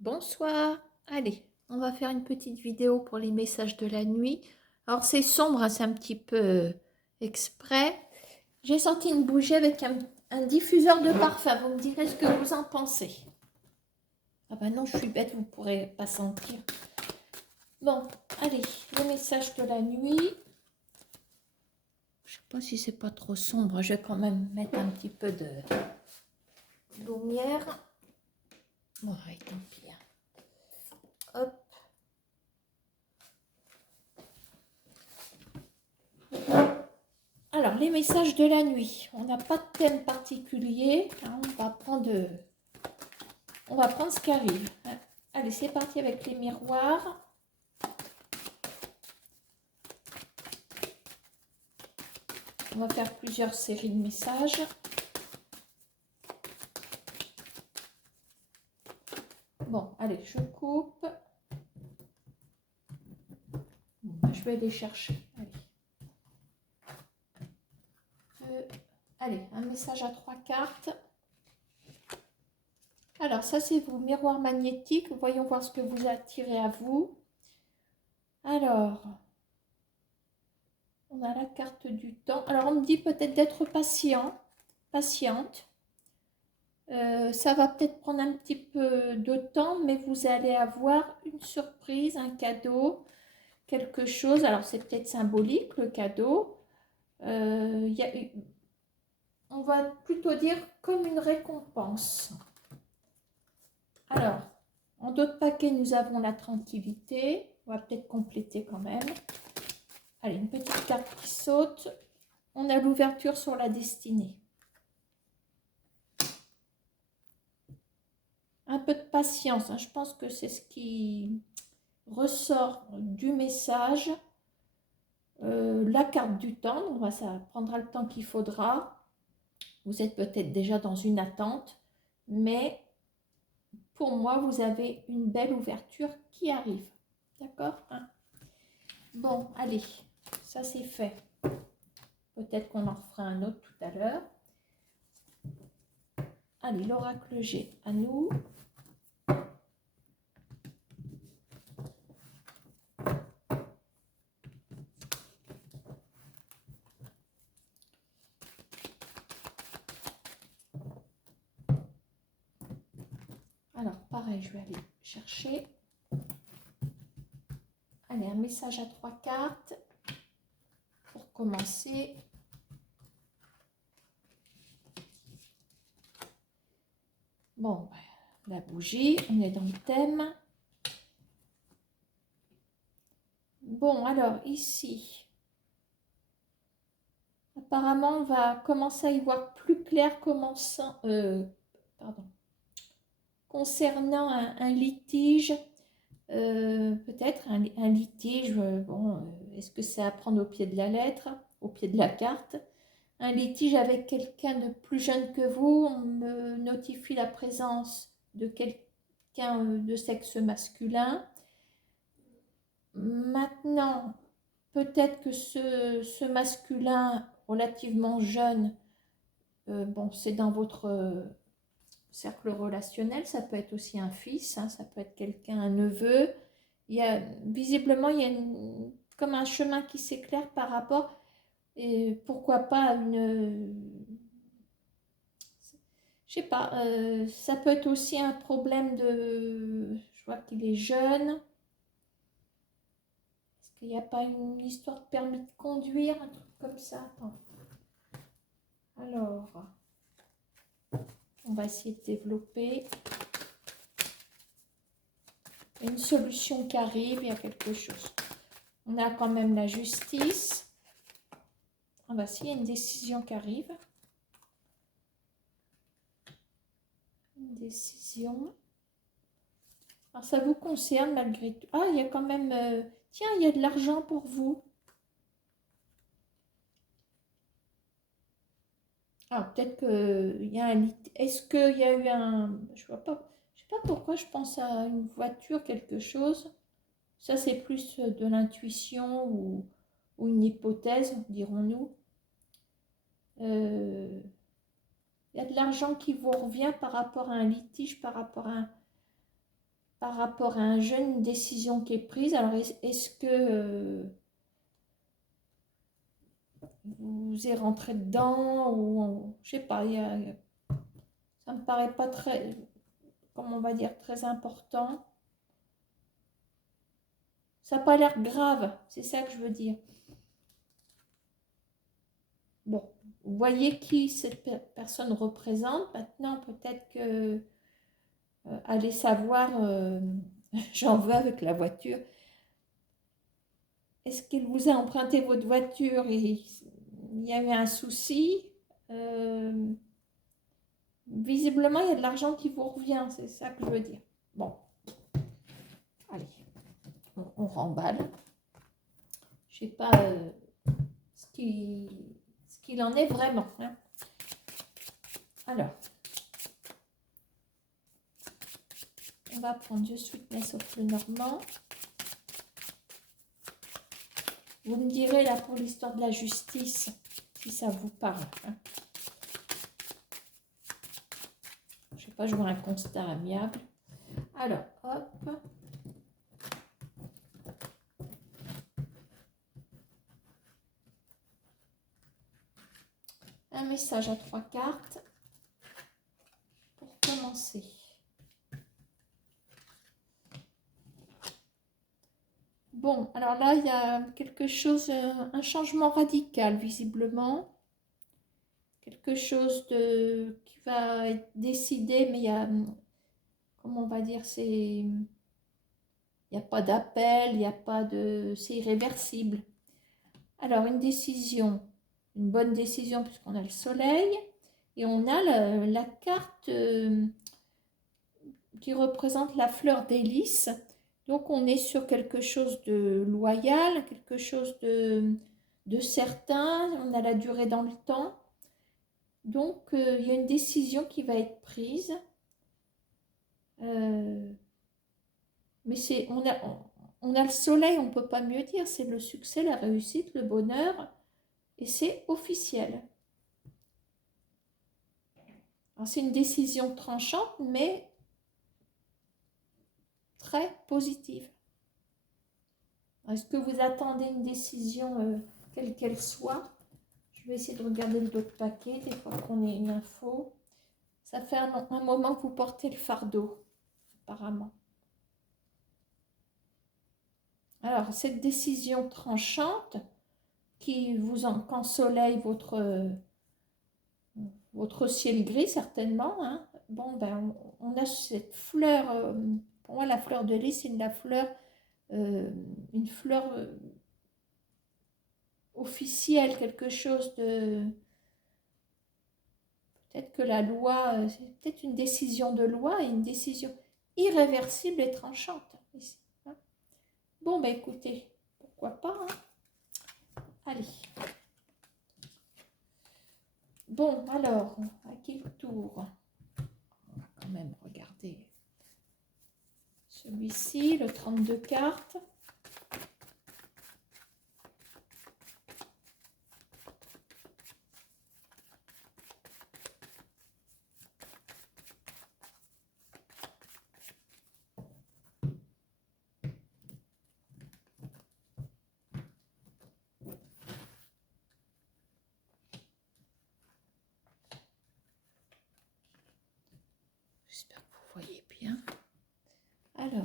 Bonsoir, allez, on va faire une petite vidéo pour les messages de la nuit. Alors c'est sombre, hein, c'est un petit peu exprès. J'ai sorti une bougie avec un diffuseur de parfum, vous me direz ce que vous en pensez. Ah bah non, je suis bête, vous ne pourrez pas sentir. Bon, allez, les messages de la nuit. Je sais pas si c'est pas trop sombre, je vais quand même mettre un petit peu de lumière. Bon, allez, tant pis. Hop. Alors, les messages de la nuit. On n'a pas de thème particulier. Hein, on va prendre ce qui arrive. Allez, c'est parti avec les miroirs. On va faire plusieurs séries de messages. Bon, allez, je coupe. Je vais les chercher. Allez, un message à 3 cartes. Alors, ça, c'est vous, miroir magnétique. Voyons voir ce que vous attirez à vous. Alors, on a la carte du temps. Alors, on me dit peut-être d'être patient, patiente. Ça va peut-être prendre un petit peu de temps, mais vous allez avoir une surprise, un cadeau, quelque chose. Alors, c'est peut-être symbolique, le cadeau. On va plutôt dire comme une récompense. Alors, en d'autres paquets, nous avons la tranquillité. On va peut-être compléter quand même. Allez, une petite carte qui saute. On a l'ouverture sur la destinée. Un peu de patience, hein. Je pense que c'est ce qui ressort du message. La carte du temps, ça prendra le temps qu'il faudra. Vous êtes peut-être déjà dans une attente, mais pour moi, vous avez une belle ouverture qui arrive. D'accord, hein? Bon, allez, ça c'est fait. Peut-être qu'on en fera un autre tout à l'heure. Allez, l'oracle G à nous. Alors, pareil, je vais aller chercher. Allez, un message à 3 cartes pour commencer. Bon, la bougie, on est dans le thème. Bon, alors ici, apparemment, on va commencer à y voir plus clair concernant un litige. Peut-être un litige, est-ce que c'est à prendre au pied de la lettre, au pied de la carte? Un litige avec quelqu'un de plus jeune que vous, on me notifie la présence de quelqu'un de sexe masculin. Maintenant, peut-être que ce masculin relativement jeune, bon, c'est dans votre cercle relationnel, ça peut être aussi un fils, hein, ça peut être quelqu'un, un neveu. Visiblement, il y a comme un chemin qui s'éclaire par rapport, et pourquoi pas je sais pas, ça peut être aussi un problème je vois qu'il est jeune. Est-ce qu'il n'y a pas une histoire de permis de conduire, un truc comme ça? Attends. Alors, on va essayer de développer. Il y a une solution qui arrive, il y a quelque chose. On a quand même la justice. Ah bah si, il y a une décision qui arrive. Une décision. Alors ça vous concerne malgré tout. Ah, il y a quand même... tiens, il y a de l'argent pour vous. Ah, peut-être qu'il y a un... Est-ce qu'il y a eu un... Je vois pas. Je sais pas pourquoi je pense à une voiture, quelque chose. Ça, c'est plus de l'intuition ou une hypothèse, dirons-nous. Il y a de l'argent qui vous revient par rapport à un litige, par rapport à par rapport à un jeune, une décision qui est prise. Alors, est-ce que vous êtes rentré dedans ou je sais pas, ça me paraît pas très, comment on va dire, très important. Ça n'a pas l'air grave, c'est ça que je veux dire. Bon, vous voyez qui cette personne représente. Maintenant, peut-être que allez savoir, j'en veux avec la voiture. Est-ce qu'il vous a emprunté votre voiture et il y a eu un souci? Visiblement, il y a de l'argent qui vous revient, c'est ça que je veux dire. Bon, allez, on remballe. Je ne sais pas ce qu'il en est vraiment. Hein. Alors, on va prendre The Sweetness of le Normand. Vous me direz là pour l'histoire de la justice, si ça vous parle. Hein. Je ne sais pas, je vois un constat amiable. Alors, hop. Un message à 3 cartes pour commencer. Bon, alors là, il y a quelque chose, un changement radical, visiblement. Quelque chose qui va être décidé, mais il y a, comment on va dire, il n'y a pas d'appel, il n'y a pas de... c'est irréversible. Alors, une décision, une bonne décision, puisqu'on a le soleil, et on a la carte qui représente la fleur d'hélice. Donc, on est sur quelque chose de loyal, quelque chose de certain, on a la durée dans le temps. Donc, il y a une décision qui va être prise. Mais on a le soleil, on ne peut pas mieux dire. C'est le succès, la réussite, le bonheur. Et c'est officiel. Alors, c'est une décision tranchante, mais très positive. Est-ce que vous attendez une décision quelle qu'elle soit? Je vais essayer de regarder le autre paquet, des fois qu'on ait une info. Ça fait un moment que vous portez le fardeau, apparemment. Alors, cette décision tranchante qui vous ensoleille votre ciel gris, certainement. Hein. Bon, ben, on a cette fleur, pour moi, la fleur de lys, c'est une fleur officielle, quelque chose de... Peut-être que la loi, c'est peut-être une décision de loi et une décision irréversible et tranchante. Ici, hein. Bon, ben écoutez, pourquoi pas. Hein. Allez. Bon, alors, à quel tour? On va quand même regarder celui-ci, le 32 cartes. J'espère que vous voyez bien. Alors.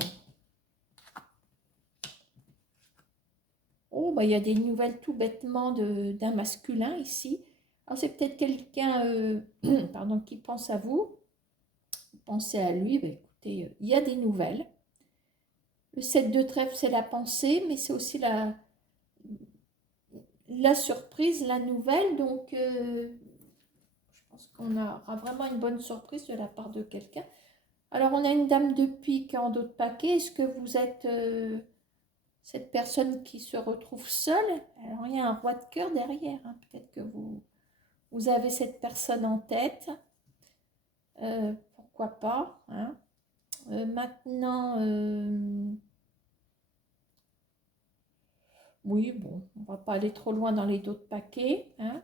Oh, bah, il y a des nouvelles tout bêtement d'un masculin ici. Alors, c'est peut-être quelqu'un pardon, qui pense à vous. Pensez à lui. Bah, écoutez, il y a des nouvelles. Le 7 de trèfle, c'est la pensée, mais c'est aussi la surprise, la nouvelle. Donc, je pense qu'on aura vraiment une bonne surprise de la part de quelqu'un. Alors, on a une dame de pique en dos de paquet. Est-ce que vous êtes cette personne qui se retrouve seule? Alors, il y a un roi de cœur derrière. Hein. Peut-être que vous avez cette personne en tête. Pourquoi pas. Hein. Maintenant, oui, bon, on ne va pas aller trop loin dans les autres paquets. Hein.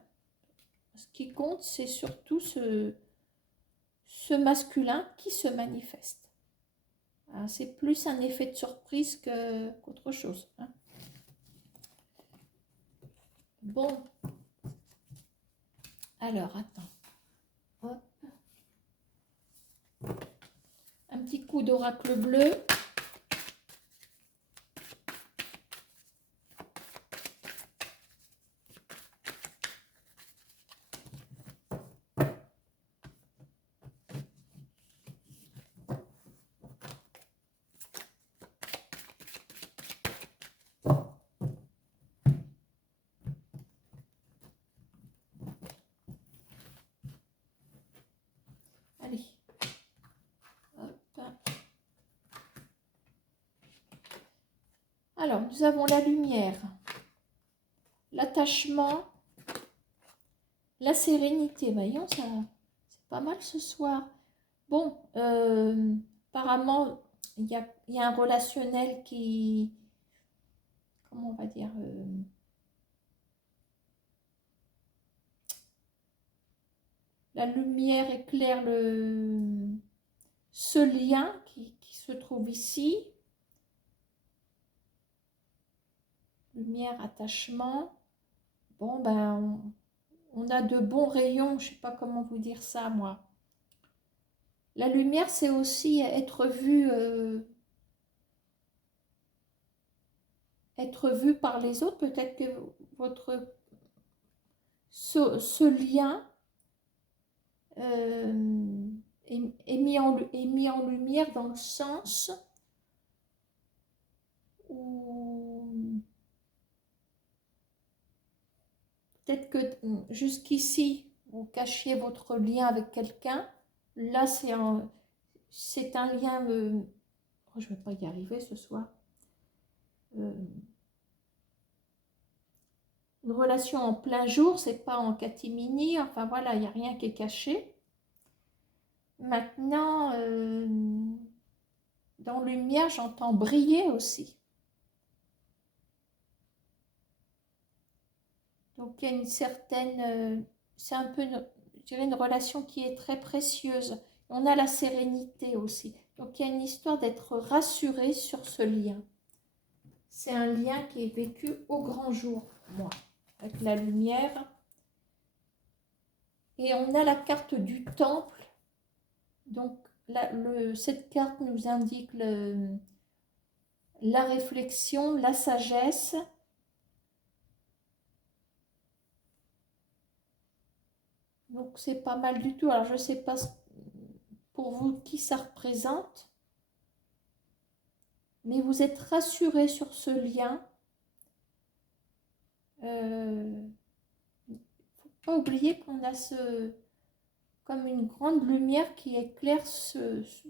Ce qui compte, c'est surtout ce masculin qui se manifeste. Ah, c'est plus un effet de surprise qu'autre chose, hein. Bon, alors attends. Hop. Un petit coup d'oracle bleu. Allez. Hop. Alors, nous avons la lumière, l'attachement, la sérénité. Voyons, ça, c'est pas mal ce soir. Bon, apparemment, il y a un relationnel qui, comment on va dire, la lumière éclaire ce lien qui se trouve ici. Lumière, attachement. Bon, ben, on a de bons rayons, je ne sais pas comment vous dire ça, moi. La lumière, c'est aussi être vu par les autres. Peut-être que ce lien est mis en lumière dans le sens où peut-être que jusqu'ici, vous cachiez votre lien avec quelqu'un. Là, c'est un lien... je ne vais pas y arriver ce soir. Une relation en plein jour, c'est pas en catimini. Enfin, voilà, il n'y a rien qui est caché. Maintenant, dans lumière, j'entends briller aussi. Donc, il y a une certaine... c'est un peu, je dirais, une relation qui est très précieuse. On a la sérénité aussi. Donc, il y a une histoire d'être rassuré sur ce lien. C'est un lien qui est vécu au grand jour, moi, avec la lumière. Et on a la carte du temple. Donc, cette carte nous indique la réflexion, la sagesse. Donc, c'est pas mal du tout. Alors, je ne sais pas pour vous qui ça représente, mais vous êtes rassuré sur ce lien. Il ne faut pas oublier qu'on a comme une grande lumière qui éclaire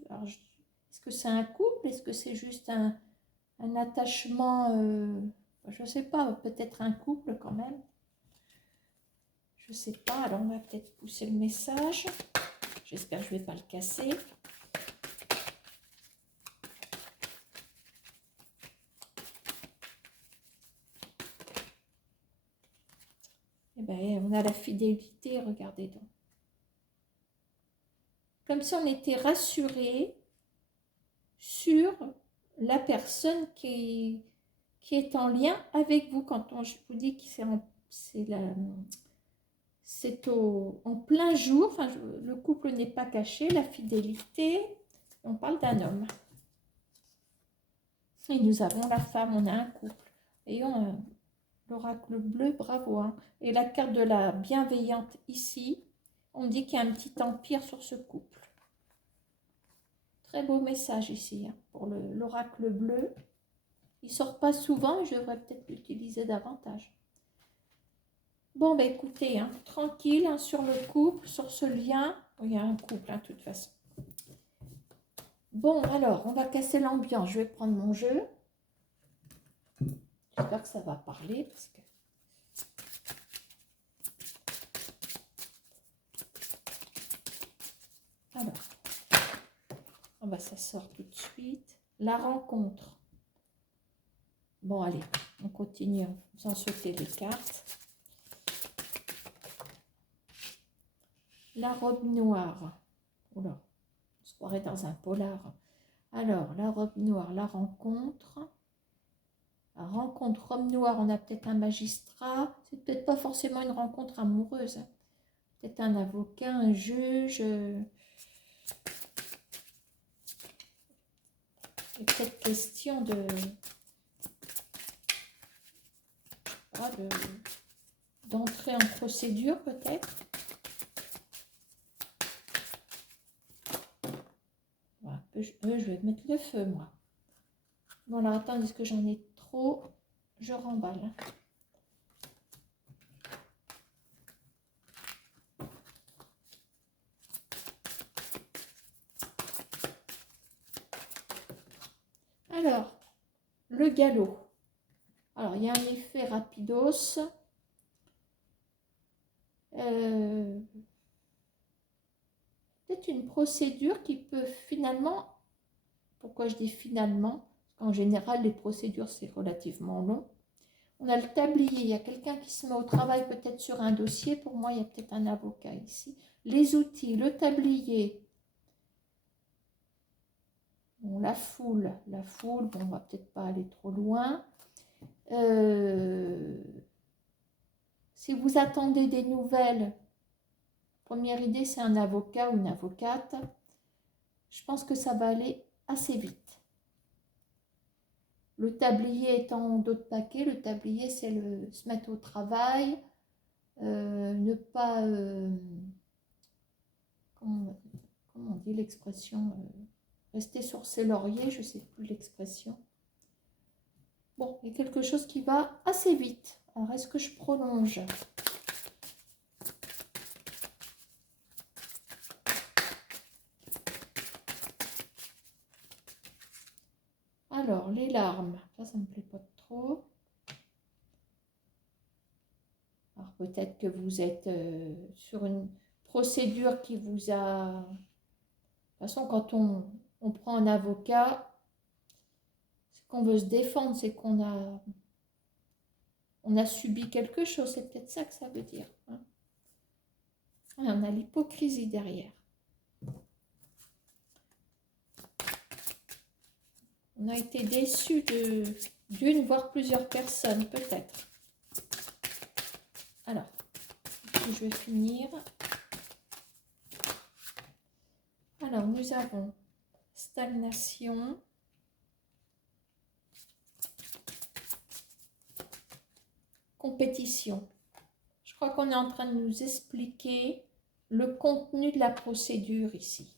alors, est-ce que c'est un couple? Est-ce que c'est juste un attachement? Je ne sais pas, peut-être un couple quand même. Je ne sais pas, alors on va peut-être pousser le message. J'espère que je ne vais pas le casser. Eh bien, on a la fidélité, regardez donc. Comme si on était rassuré sur la personne qui est en lien avec vous. Quand je vous dis que c'est en plein jour, enfin, le couple n'est pas caché, la fidélité, on parle d'un homme. Et nous avons la femme, on a un couple. Et l'oracle bleu, bravo, hein. Et la carte de la bienveillante ici, on dit qu'il y a un petit empire sur ce couple. Très beau message ici, hein, pour l'oracle bleu. Il ne sort pas souvent, je devrais peut-être l'utiliser davantage. Bon, ben écoutez, hein, tranquille, hein, sur le couple, sur ce lien. Oh, il y a un couple, hein, de toute façon. Bon, alors, on va casser l'ambiance. Je vais prendre mon jeu. J'espère que ça va parler, parce que... Alors, ça sort tout de suite. La rencontre. Bon, allez, on continue sans sauter les cartes. La robe noire. Oula, on se croirait dans un polar. Alors, la robe noire, la rencontre. La rencontre robe noire, on a peut-être un magistrat. C'est peut-être pas forcément une rencontre amoureuse, hein. Peut-être un avocat, un juge. Il est peut-être question d'entrer en procédure, peut-être. Voilà, je vais mettre le feu, moi. Bon, alors attendez, est-ce que j'en ai trop? Je remballe. Alors, le galop. Alors, il y a un effet rapidos. Peut-être une procédure qui peut finalement, pourquoi je dis finalement? Parce qu'en général, les procédures, c'est relativement long. On a le tablier, il y a quelqu'un qui se met au travail peut-être sur un dossier. Pour moi, il y a peut-être un avocat ici. Les outils, le tablier. Bon, la foule, bon, on va peut-être pas aller trop loin. Si vous attendez des nouvelles, première idée, c'est un avocat ou une avocate. Je pense que ça va aller assez vite. Le tablier étant d'autres paquets, le tablier, c'est se mettre au travail, ne pas... comment on dit l'expression rester sur ses lauriers, je ne sais plus l'expression. Bon, il y a quelque chose qui va assez vite. Alors, est-ce que je prolonge? Alors, les larmes, ça ne me plaît pas trop. Alors, peut-être que vous êtes sur une procédure qui vous a... De toute façon, quand on prend un avocat, c'est qu'on veut se défendre, c'est qu'on a subi quelque chose. C'est peut-être ça que ça veut dire, hein. On a l'hypocrisie derrière. On a été déçu d'une, voire plusieurs personnes, peut-être. Alors, je vais finir. Alors, nous avons stagnation. Compétition. Je crois qu'on est en train de nous expliquer le contenu de la procédure ici.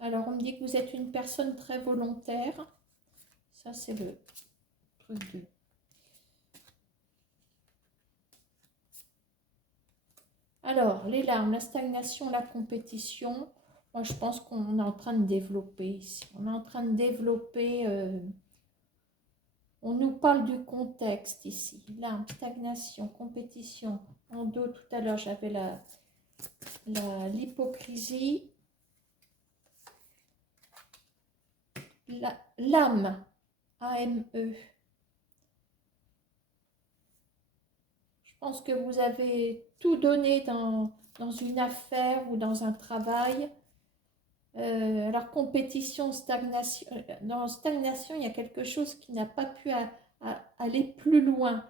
Alors, on me dit que vous êtes une personne très volontaire. Ça, c'est le truc 2. Alors, les larmes, la stagnation, la compétition. Moi, je pense qu'on est en train de développer ici. On est en train de développer... on nous parle du contexte ici. Larmes, stagnation, compétition. En dos, tout à l'heure, j'avais l'hypocrisie. L'âme, A-M-E. Je pense que vous avez tout donné dans une affaire ou dans un travail. Alors, compétition, stagnation. Dans stagnation, il y a quelque chose qui n'a pas pu aller plus loin.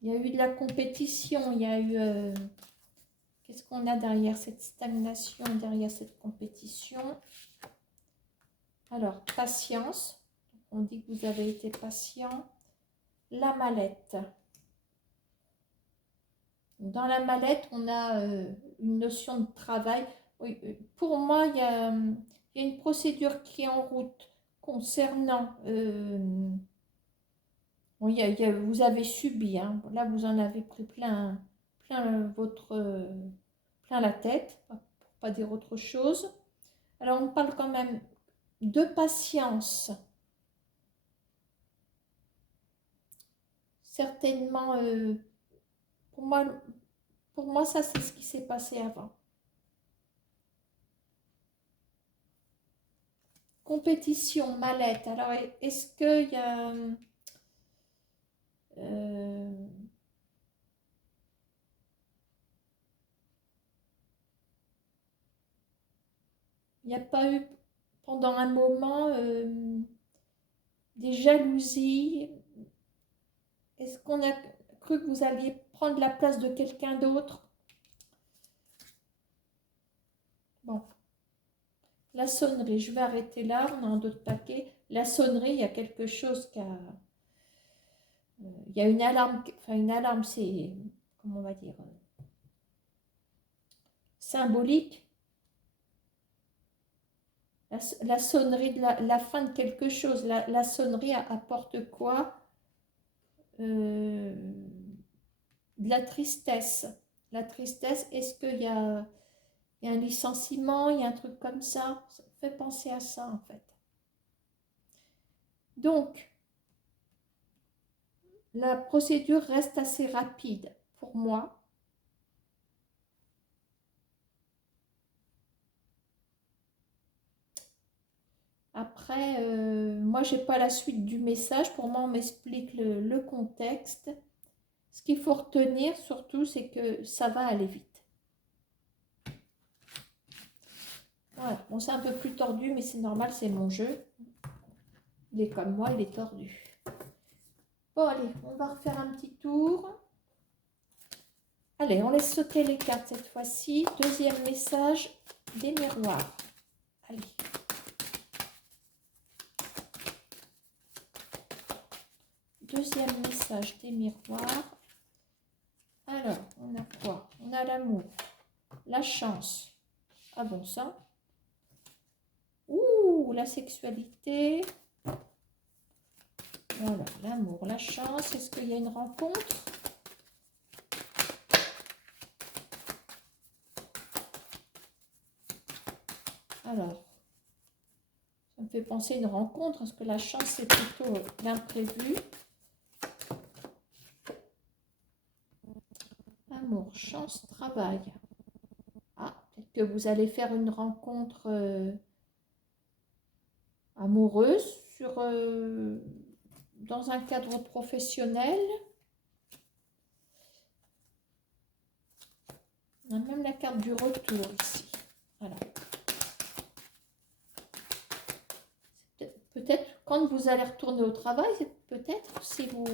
Il y a eu de la compétition, il y a eu... qu'est-ce qu'on a derrière cette stagnation, derrière cette compétition? Alors, patience. On dit que vous avez été patient. La mallette. Dans la mallette, on a une notion de travail. Oui, pour moi, il y a une procédure qui est en route concernant... bon, vous avez subi, hein. Là, vous en avez pris plein la tête, pour pas dire autre chose. Alors, on parle quand même de patience. Certainement, pour moi, ça, c'est ce qui s'est passé avant. Compétition, mallette. Alors, est-ce qu'il y a... Il n'y a pas eu pendant un moment des jalousies. Est-ce qu'on a cru que vous alliez prendre la place de quelqu'un d'autre? Bon, la sonnerie, je vais arrêter là, on a un autre paquet. La sonnerie, il y a quelque chose qui a... il y a une alarme, enfin une alarme, c'est, comment on va dire, symbolique. La sonnerie de la fin de quelque chose, la sonnerie apporte quoi? De la tristesse. La tristesse, est-ce qu'il y a un licenciement, il y a un truc comme ça? Ça me fait penser à ça en fait. Donc, la procédure reste assez rapide pour moi. Après, moi, je n'ai pas la suite du message. Pour moi, on m'explique le contexte. Ce qu'il faut retenir surtout, c'est que ça va aller vite. Voilà. Bon, c'est un peu plus tordu, mais c'est normal, c'est mon jeu. Il est comme moi, il est tordu. Bon, allez, on va refaire un petit tour. Allez, on laisse sauter les cartes cette fois-ci. Deuxième message des miroirs. Allez. Deuxième message des miroirs. Alors, on a quoi? On a l'amour, la chance. Ah bon sang. Ouh, la sexualité. Voilà, l'amour, la chance. Est-ce qu'il y a une rencontre? Alors, ça me fait penser à une rencontre. Est-ce que la chance, c'est plutôt l'imprévu? Amour, chance, travail. Ah, peut-être que vous allez faire une rencontre amoureuse dans un cadre professionnel. On a même la carte du retour ici. Voilà. Peut-être quand vous allez retourner au travail, peut-être si vous,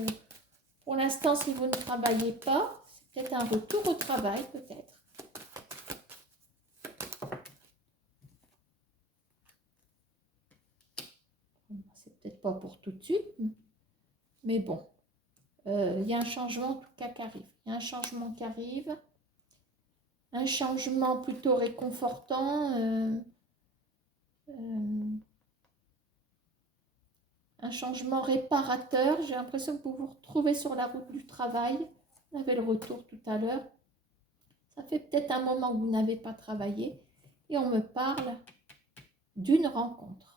pour l'instant, si vous ne travaillez pas, c'est peut-être un retour au travail, peut-être. C'est peut-être pas pour tout de suite, mais bon. Il y a un changement en tout cas qui arrive. Il y a un changement qui arrive. Un changement plutôt réconfortant. Un changement réparateur. J'ai l'impression que vous vous retrouvez sur la route du travail. On avait le retour tout à l'heure. Ça fait peut-être un moment que vous n'avez pas travaillé. Et on me parle d'une rencontre.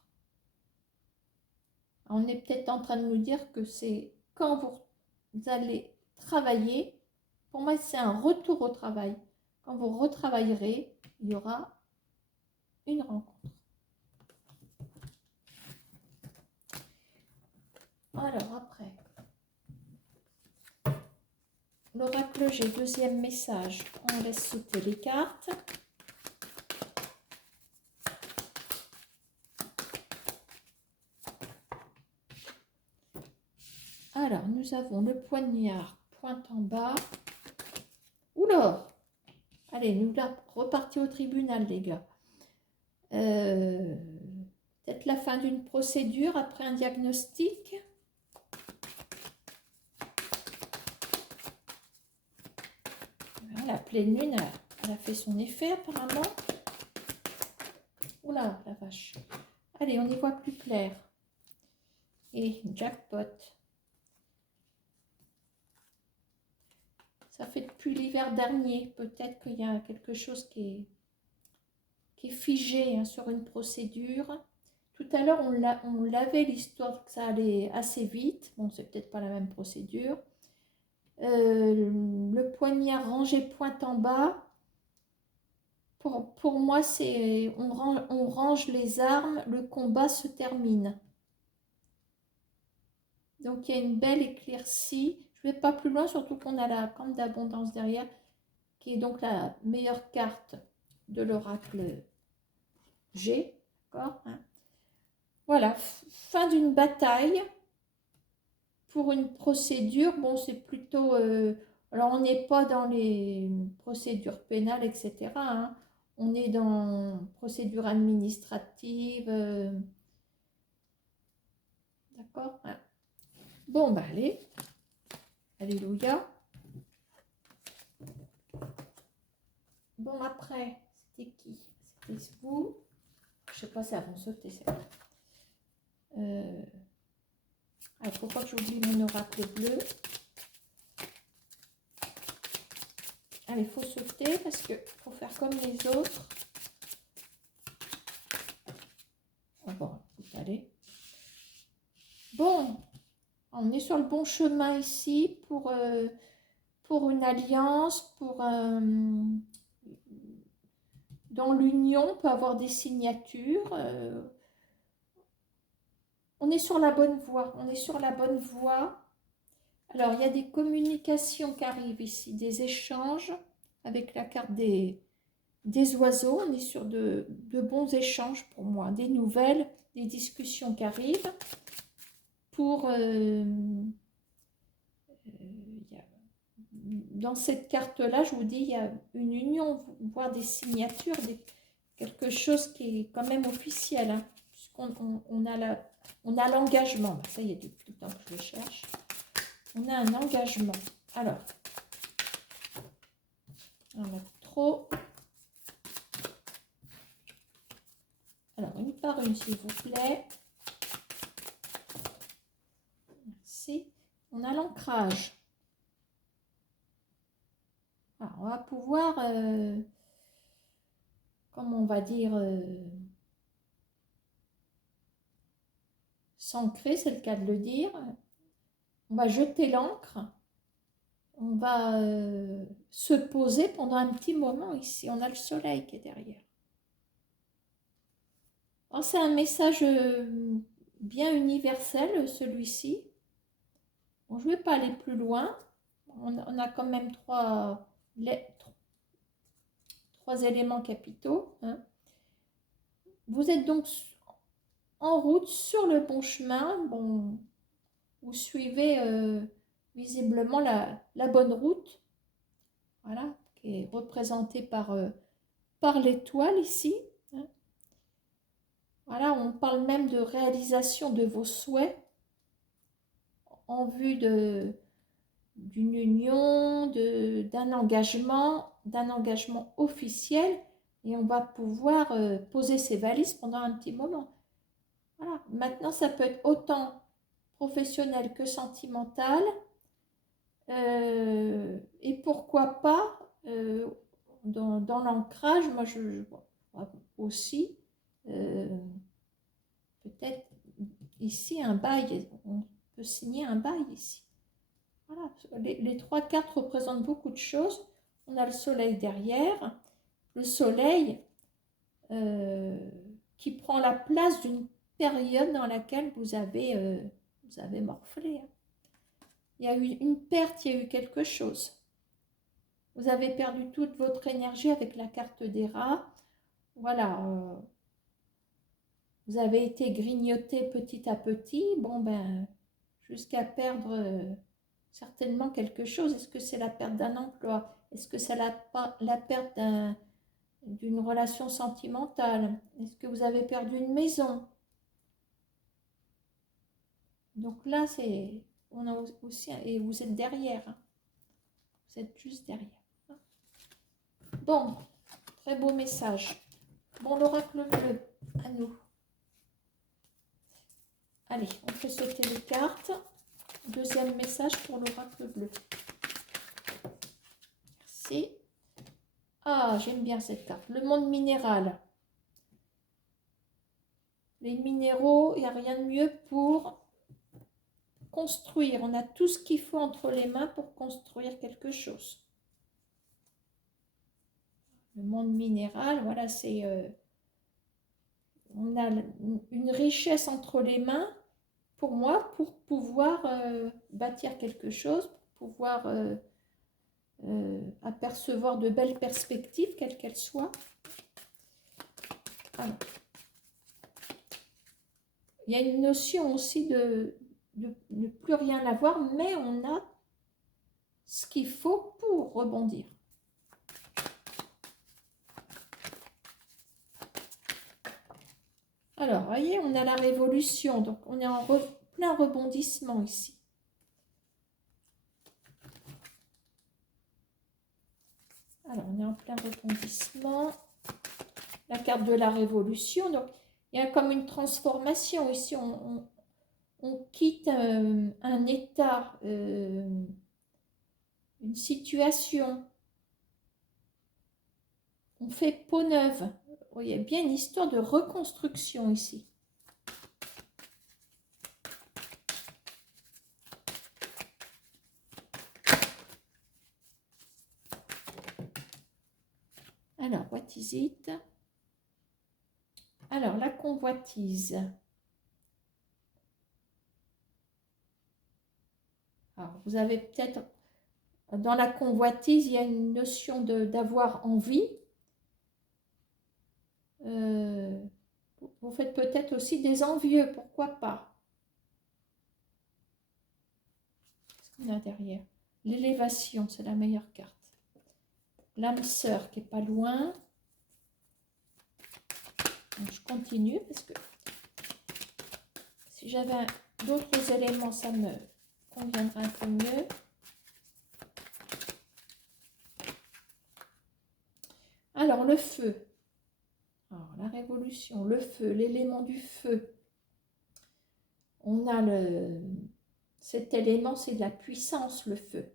On est peut-être en train de nous dire que c'est quand vous allez travailler. Pour moi, c'est un retour au travail. Quand vous retravaillerez, il y aura une rencontre. Alors après, l'oracle G, deuxième message, on laisse sauter les cartes. Alors, nous avons le poignard, pointe en bas. Oula! Allez, nous là, repartis au tribunal, les gars. Peut-être la fin d'une procédure après un diagnostic. La pleine lune, elle a fait son effet apparemment. Oula, la vache. Allez, on y voit plus clair. Et jackpot. Ça fait depuis l'hiver dernier. Peut-être qu'il y a quelque chose qui est figé hein, sur une procédure. Tout à l'heure, on l'avait l'histoire que ça allait assez vite. Bon, c'est peut-être pas la même procédure. Le poignard rangé pointe en bas. Pour moi, c'est on range les armes, le combat se termine. Donc, il y a une belle éclaircie. Je ne vais pas plus loin, surtout qu'on a la corne d'abondance derrière, qui est donc la meilleure carte de l'oracle G, d'accord, hein. Voilà, fin d'une bataille pour une procédure. Bon, c'est plutôt... alors, on n'est pas dans les procédures pénales, etc., hein. On est dans procédure administrative. D'accord, hein. Bon, bah allez. Alléluia. Bon, après, c'était qui? C'était vous. Je sais pas si elles vont sauter, c'est vrai. Il ne faut pas que j'oublie mon oracle bleu. Allez, il faut sauter parce qu'il faut faire comme les autres. Oh, bon, allez. Bon, on est sur le bon chemin ici pour une alliance, dans l'union, on peut avoir des signatures. On est sur la bonne voie, on est sur la bonne voie. Alors, il y a des communications qui arrivent ici, des échanges avec la carte des oiseaux. On est sur de bons échanges pour moi, des nouvelles, des discussions qui arrivent. Dans cette carte-là, je vous dis, il y a une union, voire des signatures, quelque chose qui est quand même officiel, hein, puisqu'on a l'engagement. Ça y est, depuis le temps que je le cherche. On a un engagement. Alors, on a trop. Alors, une par une, s'il vous plaît. Merci. On a l'ancrage. Alors, on va pouvoir, comment on va dire, s'ancrer, c'est le cas de le dire. On va jeter l'ancre. On va se poser pendant un petit moment ici. On a le soleil qui est derrière. C'est un message bien universel, celui-ci. Bon, je ne vais pas aller plus loin. On a quand même trois éléments capitaux, hein. Vous êtes donc en route, sur le bon chemin. Bon, vous suivez visiblement la bonne route. Voilà, qui est représentée par l'étoile ici, hein. Voilà, on parle même de réalisation de vos souhaits en vue d'une union, d'un engagement officiel, et on va pouvoir poser ses valises pendant un petit moment. Voilà. Maintenant, ça peut être autant professionnel que sentimental, et pourquoi pas dans l'ancrage. Moi, je vois aussi peut-être ici un bail. On peut signer un bail ici. Voilà. Les trois cartes représentent beaucoup de choses. On a le soleil derrière, le soleil qui prend la place d'une période dans laquelle vous avez morflé, hein. Il y a eu une perte, il y a eu quelque chose. Vous avez perdu toute votre énergie avec la carte des rats. Voilà. Vous avez été grignoté petit à petit. Bon, ben, jusqu'à perdre certainement quelque chose. Est-ce que c'est la perte d'un emploi? Est-ce que c'est la perte d'une relation sentimentale? Est-ce que vous avez perdu une maison? Donc là, on a aussi, et vous êtes derrière, hein. Vous êtes juste derrière. Bon, très beau message. Bon, l'oracle bleu, à nous. Allez, on fait sauter les cartes. Deuxième message pour l'oracle bleu. Merci. Ah, j'aime bien cette carte. Le monde minéral. Les minéraux, il n'y a rien de mieux pour construire. On a tout ce qu'il faut entre les mains pour construire quelque chose. Le monde minéral, voilà, c'est... on a une richesse entre les mains, pour moi, pour pouvoir bâtir quelque chose, pour pouvoir apercevoir de belles perspectives, quelles qu'elles soient. Alors, il y a une notion aussi de ne plus rien avoir, mais on a ce qu'il faut pour rebondir. Alors, vous voyez, on a la révolution, donc on est en plein rebondissement ici. Alors, on est en plein rebondissement. La carte de la révolution, donc il y a comme une transformation ici. On quitte un état, une situation. On fait peau neuve. Il y a bien une histoire de reconstruction ici. Alors, what is it? Alors, la convoitise. Alors, vous avez peut-être, dans la convoitise, il y a une notion d'avoir envie. Vous faites peut-être aussi des envieux, pourquoi pas? Qu'est-ce qu'on a derrière? L'élévation, c'est la meilleure carte. L'âme sœur qui n'est pas loin. Donc, je continue parce que si j'avais d'autres éléments, ça me conviendrait un peu mieux. Alors, le feu. Alors, la révolution, le feu, l'élément du feu. On a cet élément, c'est de la puissance, le feu.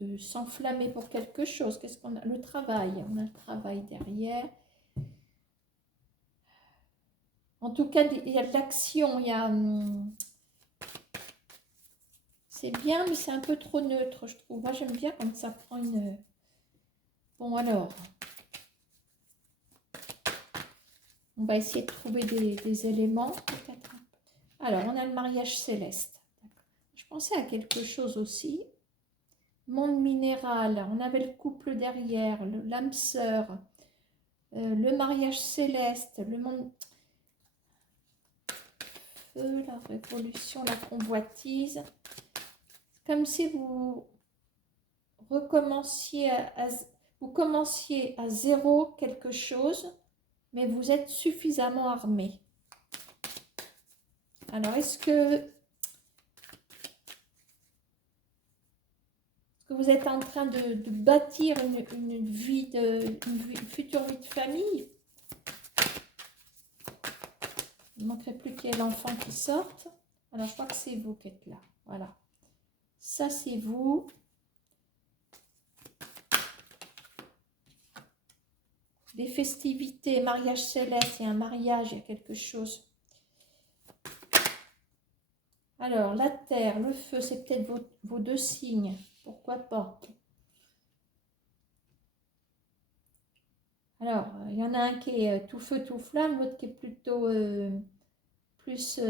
De s'enflammer pour quelque chose. Qu'est-ce qu'on a? Le travail. On a le travail derrière. En tout cas, il y a de l'action. Il y a... C'est bien, mais c'est un peu trop neutre, je trouve. Moi, j'aime bien quand ça prend une... Bon, alors... On va essayer de trouver des éléments, peut-être. Alors, on a le mariage céleste. Je pensais à quelque chose aussi. Monde minéral. On avait le couple derrière, l'âme sœur, le mariage céleste, le monde... Feu, la révolution, la convoitise. Comme si vous recommenciez vous commenciez à zéro quelque chose, mais vous êtes suffisamment armé. Alors, est-ce que vous êtes en train de bâtir une future vie de famille? Il ne manquerait plus qu'il y ait l'enfant qui sorte. Alors, je crois que c'est vous qui êtes là. Voilà. Ça, c'est vous. Des festivités, mariage céleste, il y a un mariage, il y a quelque chose. Alors, la terre, le feu, c'est peut-être vos deux signes. Pourquoi pas? Alors, il y en a un qui est tout feu, tout flamme, l'autre qui est plutôt plus...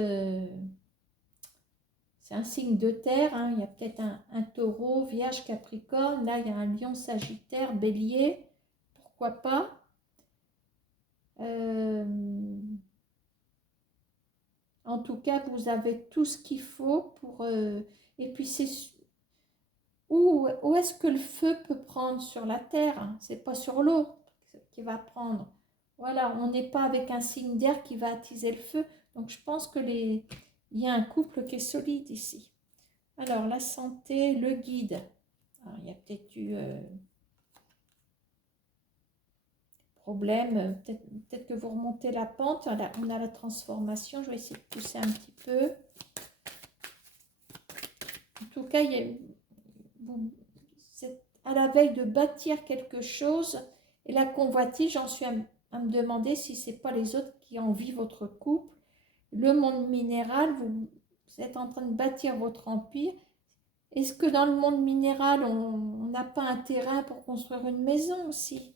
c'est un signe de terre, hein. Il y a peut-être un taureau, vierge, capricorne. Là, il y a un lion, sagittaire, bélier. Pourquoi pas? En tout cas, vous avez tout ce qu'il faut pour... et puis, c'est... Où est-ce que le feu peut prendre sur la terre? Hein? C'est pas sur l'eau qui va prendre. Voilà, on n'est pas avec un signe d'air qui va attiser le feu. Donc, je pense que il y a un couple qui est solide ici. Alors, la santé, le guide. Alors, il y a peut-être eu problème. Peut-être que vous remontez la pente. On a la transformation. Je vais essayer de pousser un petit peu. En tout cas, vous êtes à la veille de bâtir quelque chose. Et la convoitise, j'en suis à me demander si ce n'est pas les autres qui envient votre couple. Le monde minéral, vous êtes en train de bâtir votre empire. Est-ce que dans le monde minéral, on n'a pas un terrain pour construire une maison aussi?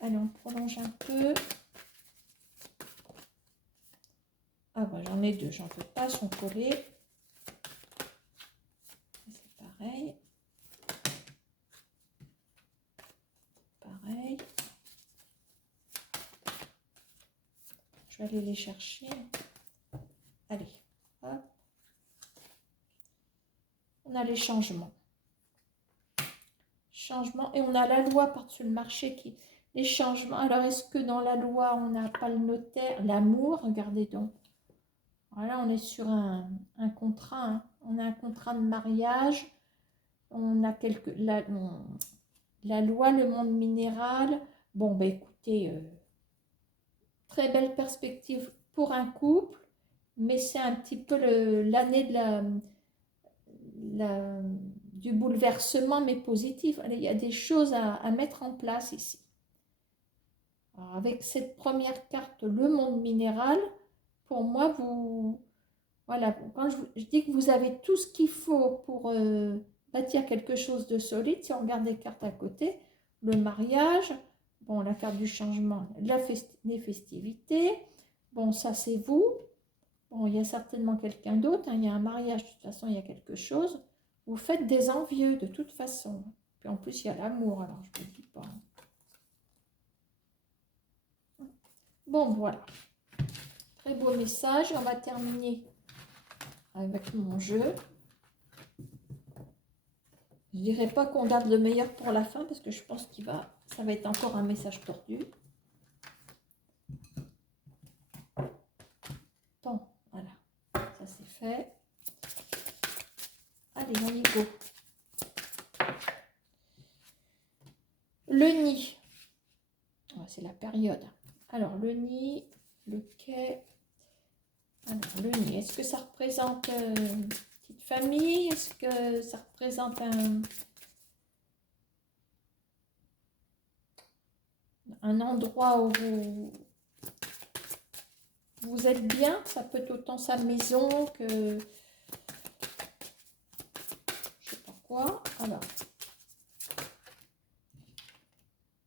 Allez, on prolonge un peu. Ah bah j'en ai deux, j'en veux pas, elles sont collées. C'est pareil. Pareil. Je vais aller les chercher. Allez, hop. On a les changements. Changements. Et on a la loi par-dessus le marché qui... Les changements. Alors, est-ce que dans la loi, on n'a pas le notaire? L'amour, regardez donc. Voilà, on est sur un contrat. Hein. On a un contrat de mariage. On a la loi, le monde minéral. Bon, ben écoutez, très belle perspective pour un couple. Mais c'est un petit peu l'année du bouleversement, mais positif. Il y a des choses à mettre en place ici. Alors, avec cette première carte, le monde minéral, pour moi, voilà, quand je dis que vous avez tout ce qu'il faut pour bâtir quelque chose de solide, si on regarde les cartes à côté, le mariage, bon, la carte du changement, les festivités, bon, ça c'est vous. Bon, il y a certainement quelqu'un d'autre, hein, il y a un mariage, de toute façon, il y a quelque chose. Vous faites des envieux, de toute façon. Puis en plus, il y a l'amour, alors je ne vous dis pas. Bon, voilà. Très beau message. On va terminer avec mon jeu. Je ne dirais pas qu'on garde le meilleur pour la fin, parce que je pense ça va être encore un message tordu. Bon, voilà. Ça c'est fait. Allez, on y go. Le nid. Oh, c'est la période. Alors, le nid, le quai. Alors, le nid, est-ce que ça représente une petite famille? Est-ce que ça représente un endroit où vous êtes bien? Ça peut être autant sa maison que... je sais pas quoi. Alors,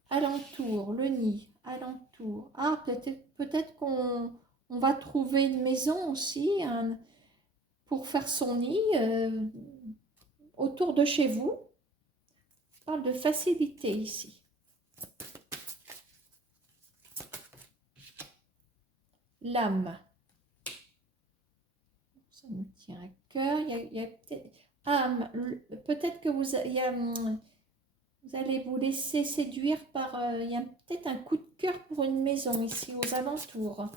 alentour, le nid, alentour. Ah, peut-être qu'on va trouver une maison aussi pour faire son nid autour de chez vous. On parle de facilité ici. L'âme. Ça me tient à cœur. Il y a peut-être... âme. Peut-être que vous allez vous laisser séduire par... il y a peut-être un coup de cœur pour une maison ici aux alentours.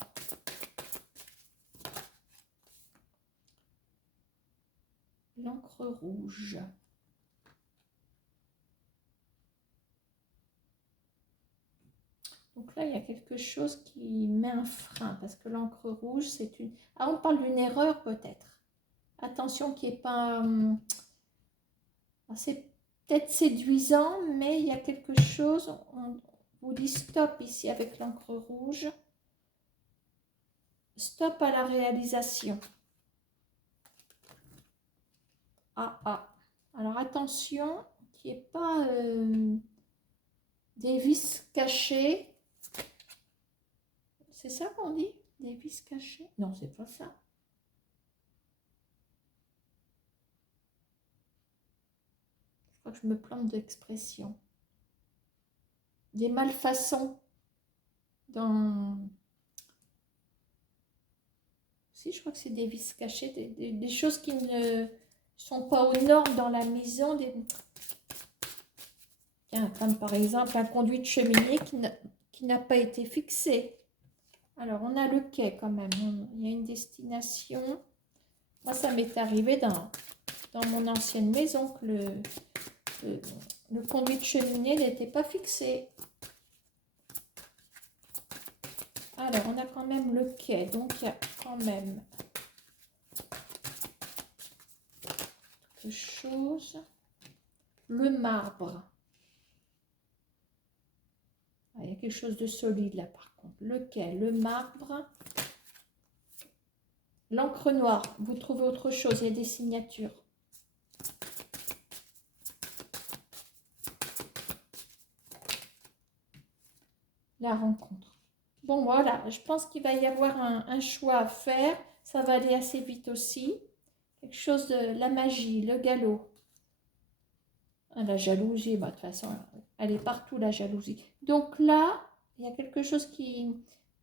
L'encre rouge. Donc là, il y a quelque chose qui met un frein, parce que l'encre rouge, c'est une... Ah, on parle d'une erreur peut-être. Attention qu'il n'y ait pas... c'est peut-être séduisant, mais il y a quelque chose... On vous dit stop ici avec l'encre rouge. Stop à la réalisation. Alors attention qu'il n'y ait pas des vis cachés. C'est ça qu'on dit? Des vis cachés? Non, c'est pas ça. Je crois que je me plante d'expression. Des malfaçons dans... Si, je crois que c'est des vis cachés, des choses qui ne sont pas aux normes dans la maison. Tiens, comme par exemple un conduit de cheminée qui n'a pas été fixé. Alors, on a le quai quand même. Il y a une destination. Moi, ça m'est arrivé dans mon ancienne maison que le conduit de cheminée n'était pas fixé. Alors, on a quand même le quai. Donc, il y a quand même quelque chose. Le marbre. Ah, il y a quelque chose de solide là, par contre. Le quai, le marbre. L'encre noire. Vous trouvez autre chose. Il y a des signatures. La rencontre. Bon, voilà, je pense qu'il va y avoir un choix à faire. Ça va aller assez vite aussi. Quelque chose de la magie, le galop. Ah, la jalousie, bah, de toute façon, elle est partout, la jalousie. Donc là, il y a quelque chose qui...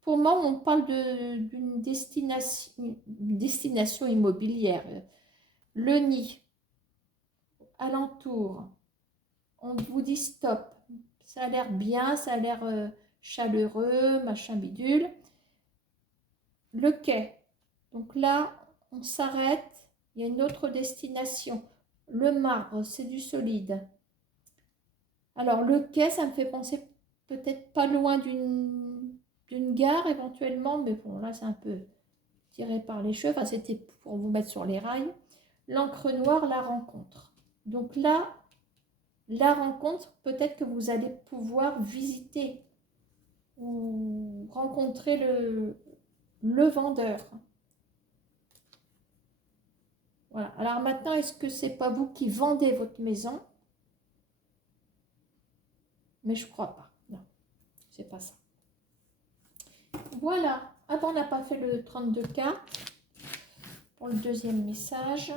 Pour moi, on parle d'une destination immobilière. Le nid, alentour, on vous dit stop. Ça a l'air bien, ça a l'air chaleureux, machin bidule. Le quai. Donc là, on s'arrête. Il y a une autre destination. Le marbre, c'est du solide. Alors, le quai, ça me fait penser peut-être pas loin d'une gare éventuellement, mais bon, là, c'est un peu tiré par les cheveux. Enfin, c'était pour vous mettre sur les rails. L'encre noire, la rencontre. Donc là, la rencontre, peut-être que vous allez pouvoir visiter ou rencontrer le vendeur. Voilà. Alors maintenant, est-ce que c'est pas vous qui vendez votre maison? Mais je crois pas. Non, c'est pas ça. Voilà. Ah bon, on n'a pas fait le 32K pour le deuxième message.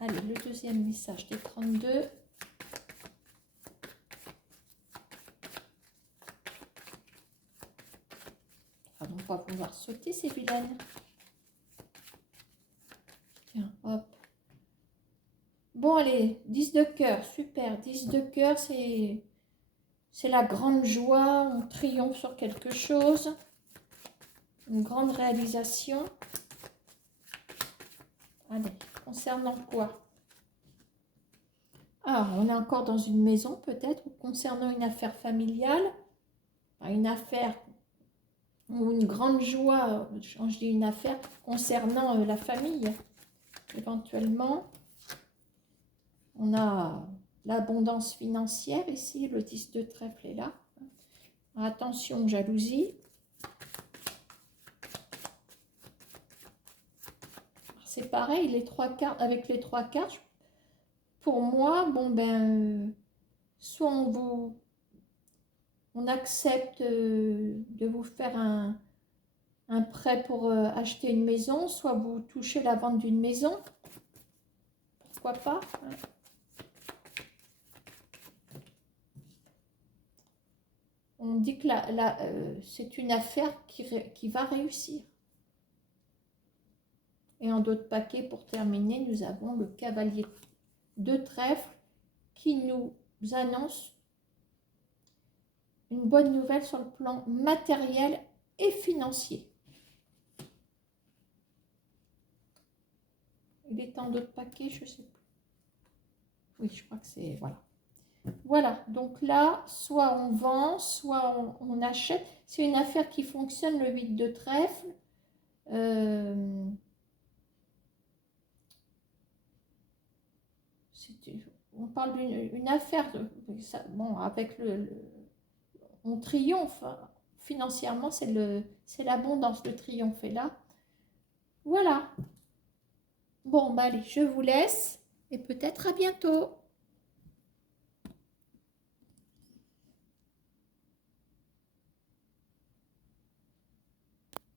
Allez, le deuxième message des 32. Ah, on va pouvoir sauter ces vilaines. Tiens, hop. Bon, allez, 10 de cœur, super. 10 de cœur, c'est la grande joie, on triomphe sur quelque chose. Une grande réalisation. Allez, concernant quoi? Ah, on est encore dans une maison peut-être, ou concernant une affaire familiale. Une affaire ou une grande joie, quand je dis une affaire, concernant la famille. Éventuellement, on a l'abondance financière ici, le 10 de trèfle est là. Attention, jalousie. C'est pareil, les trois cartes, avec les trois cartes, pour moi, bon ben, soit on accepte de vous faire un prêt pour acheter une maison, soit vous touchez la vente d'une maison, pourquoi pas, hein. On dit que c'est une affaire qui va réussir. Et en d'autres paquets, pour terminer, nous avons le cavalier de trèfle qui nous annonce une bonne nouvelle sur le plan matériel et financier. Il est en d'autres paquets, je ne sais plus. Oui, je crois que c'est... Voilà. Voilà, donc là, soit on vend, soit on achète. C'est une affaire qui fonctionne, le 8 de trèfle. On parle d'une affaire, bon, avec on triomphe. Financièrement, c'est l'abondance, le triomphe est là. Voilà. Bon, bah allez, je vous laisse et peut-être à bientôt.